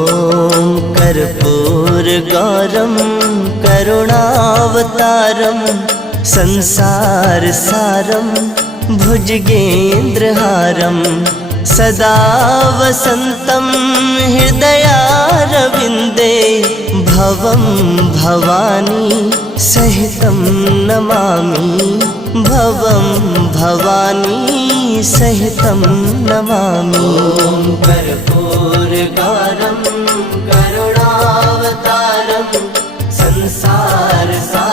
ॐ कर्पूरगौरं करुणावतारं संसारसारं भुजगेन्द्रहारं सदा वसन्तं हृदयारविन्दे भवं भवानी सहितं नमामि भवं भवानी सहितं नमामि। कर्पूरगौरं करुणावतारं संसारसारं